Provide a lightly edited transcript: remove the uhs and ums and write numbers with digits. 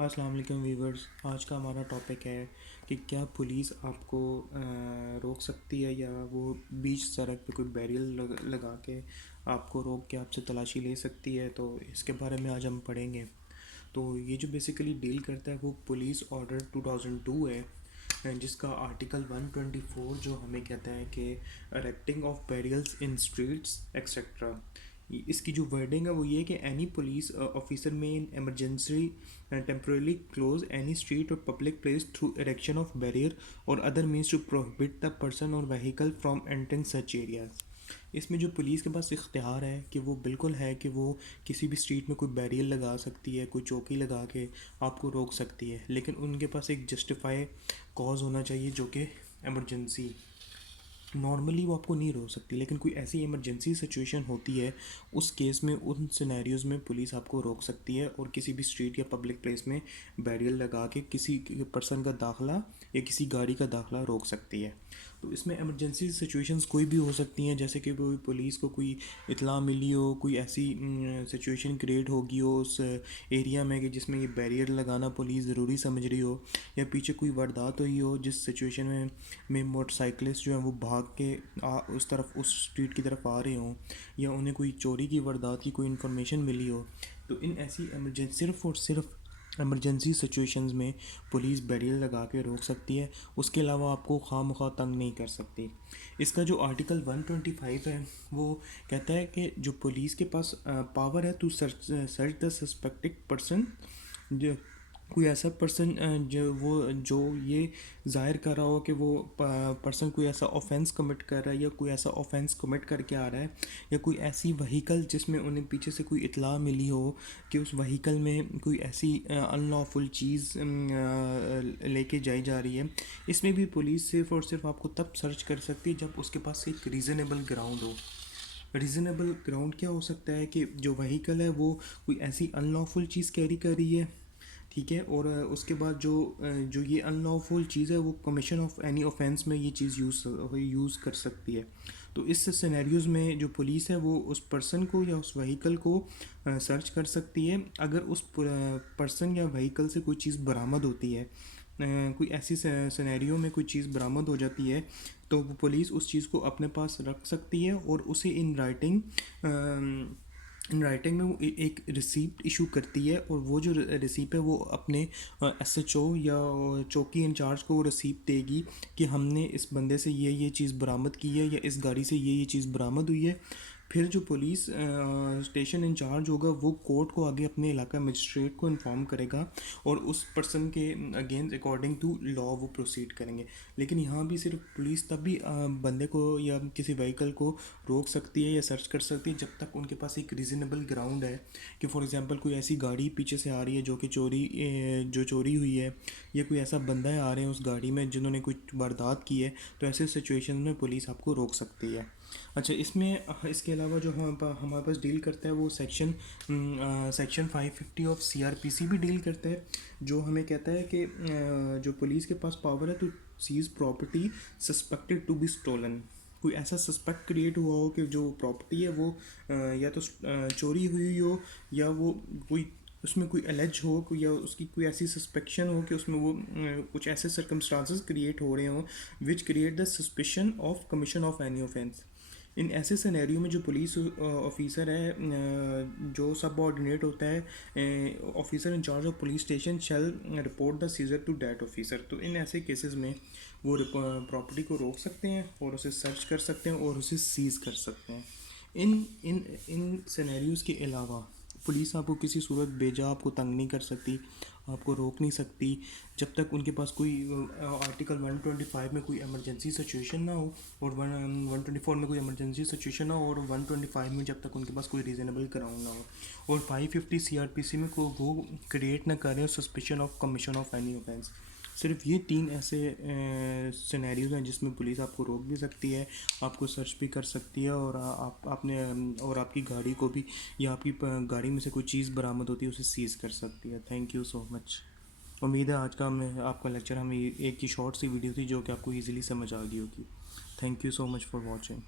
अस्सलाम वालेकुम व्यूवर्स। आज का हमारा टॉपिक है कि क्या पुलिस आपको रोक सकती है या वो बीच सड़क पे कोई बैरियर लगा के आपको रोक के आपसे तलाशी ले सकती है। तो इसके बारे में आज हम पढ़ेंगे। तो ये जो बेसिकली डील करता है वो पुलिस ऑर्डर 2002 है, जिसका आर्टिकल 124 जो हमें कहता है कि erecting of barriers in streets etcetera. इसकी जो वर्डिंग है वो ये है कि any police officer may in emergency temporarily close any street or public place through erection of barrier or other means to prohibit the person or vehicle from entering such areas. इसमें जो police के पास इख्तियार है कि वो बिल्कुल है कि वो किसी भी स्ट्रीट में कोई बैरियर लगा सकती है, कोई चौकी लगा के आपको रोक सकती है, लेकिन उनके पास एक जस्टिफाई कॉज होना चाहिए जो कि एमरजेंसी। नॉर्मली वो आपको नहीं रोक सकती, लेकिन कोई ऐसी इमरजेंसी सिचुएशन होती है, उस केस में उन सिनेरियोज़ में पुलिस आपको रोक सकती है और किसी भी स्ट्रीट या पब्लिक प्लेस में बैरियर लगा के किसी पर्सन का दाखिला या किसी गाड़ी का दाखिला रोक सकती है। तो इसमें इमरजेंसी सिचुएशंस कोई भी हो सकती हैं, जैसे कि कोई पुलिस को कोई इतला मिली हो, कोई ऐसी सिचुएशन क्रिएट होगी हो उस एरिया में कि जिसमें ये बैरियर लगाना पुलिस ज़रूरी समझ रही हो, या पीछे कोई वारदात हुई हो जिस सिचुएशन में मोटरसाइकिलिस्ट जो हैं वो भाग के उस तरफ उस स्ट्रीट की तरफ आ रहे हों, या उन्हें कोई चोरी की वारदात की कोई इन्फॉर्मेशन मिली हो। तो इन ऐसी इमरजेंसी सिर्फ़ और सिर्फ इमरजेंसी सिचुएशंस में पुलिस बैरियर लगा के रोक सकती है। उसके अलावा आपको खामखा तंग नहीं कर सकती। इसका जो आर्टिकल 125 है वो कहता है कि जो पुलिस के पास पावर है to search the suspected person, जो कोई ऐसा पर्सन जो ये ज़ाहिर कर रहा हो कि वो पर्सन कोई ऐसा ऑफेंस कमिट कर रहा है या कोई ऐसा ऑफेंस कमिट करके आ रहा है, या कोई ऐसी वहीकल जिसमें उन्हें पीछे से कोई इतला मिली हो कि उस वहीकल में कोई ऐसी अनलॉफुल चीज़ लेके जाई जा रही है। इसमें भी पुलिस सिर्फ और सिर्फ आपको तब सर्च कर सकती है जब उसके पास एक रीज़नेबल ग्राउंड हो। रीज़नेबल ग्राउंड क्या हो सकता है कि जो वहीकल है वो कोई ऐसी अनलॉफुल चीज़ कैरी कर रही है, ठीक है, और उसके बाद जो ये अनलॉफुल चीज़ है वो कमीशन ऑफ एनी ऑफेंस में ये चीज़ यूज़ कर सकती है। तो इस सिनेरियोज़ में जो पुलिस है वो उस पर्सन को या उस वहीकल को सर्च कर सकती है। अगर उस पर्सन या वहीकल से कोई चीज़ बरामद होती है, कोई ऐसी सिनेरियो में कोई चीज़ बरामद हो जाती है, तो वो पुलिस उस चीज़ को अपने पास रख सकती है और उसे इन राइटिंग में वो एक रिसीप्ट इशू करती है, और वो जो रिसीप्ट है वो अपने एसएचओ या चौकी इंचार्ज को वो रिसीप्ट देगी कि हमने इस बंदे से ये चीज़ बरामद की है या इस गाड़ी से ये चीज़ बरामद हुई है। फिर जो पुलिस स्टेशन इंचार्ज होगा वो कोर्ट को आगे अपने इलाका मजिस्ट्रेट को इन्फॉर्म करेगा और उस पर्सन के अगेंस्ट अकॉर्डिंग टू लॉ वो प्रोसीड करेंगे। लेकिन यहाँ भी सिर्फ पुलिस तब भी बंदे को या किसी व्हीकल को रोक सकती है या सर्च कर सकती है जब तक उनके पास एक रीज़नेबल ग्राउंड है कि फॉर एग्जांपल कोई ऐसी गाड़ी पीछे से आ रही है जो कि जो चोरी हुई है, या कोई ऐसा बंदा आ रहे हैं उस गाड़ी में जिन्होंने कोई वारदात की है। तो ऐसे सिचुएशन में पुलिस आपको रोक सकती है। अच्छा, इसमें इसके अलावा जो हमारे पास डील करता है वो सेक्शन 550 ऑफ सीआरपीसी भी डील करता है, जो हमें कहता है कि जो पुलिस के पास पावर है to seize property suspected to be stolen. कोई ऐसा सस्पेक्ट क्रिएट हुआ हो कि जो प्रॉपर्टी है वो या तो चोरी हुई हो, या वो कोई उसमें कोई एलेज हो, या उसकी कोई ऐसी सस्पेक्शन हो कि उसमें वो कुछ ऐसे सर्कमस्टांसेस क्रिएट हो रहे हों which create the suspicion of commission of any offence. In ऐसे सिनेरियो में जो पुलिस ऑफिसर है जो सब ऑर्डिनेट होता है officer in charge of police station shall report the seizure to that officer. तो इन ऐसे केसेस में वो प्रॉपर्टी को रोक सकते हैं और उसे सर्च कर सकते हैं और उसे सीज कर सकते हैं। इन इन इन सिनेरियोज़ के अलावा पुलिस आपको किसी सूरत बेजा आपको तंग नहीं कर सकती, आपको रोक नहीं सकती जब तक उनके पास कोई आर्टिकल 125 में कोई इमरजेंसी सिचुएशन ना हो, और 124 में कोई इमरजेंसी सिचुएशन ना हो, और 125 में जब तक उनके पास कोई रीज़नेबल ग्राउंड ना हो, और 550 सीआरपीसी में को वो क्रिएट ना करें suspicion of commission of any offence. सिर्फ ये तीन ऐसे सिनेरियोज हैं जिसमें पुलिस आपको रोक भी सकती है, आपको सर्च भी कर सकती है, और और आपकी गाड़ी को भी, या आपकी गाड़ी में से कोई चीज़ बरामद होती है उसे सीज़ कर सकती है। Thank you so much. उम्मीद है आज का आपका लेक्चर हमें एक ही शॉर्ट सी वीडियो थी जो कि आपको ईजिली समझ आ गई होगी। Thank you so much for watching.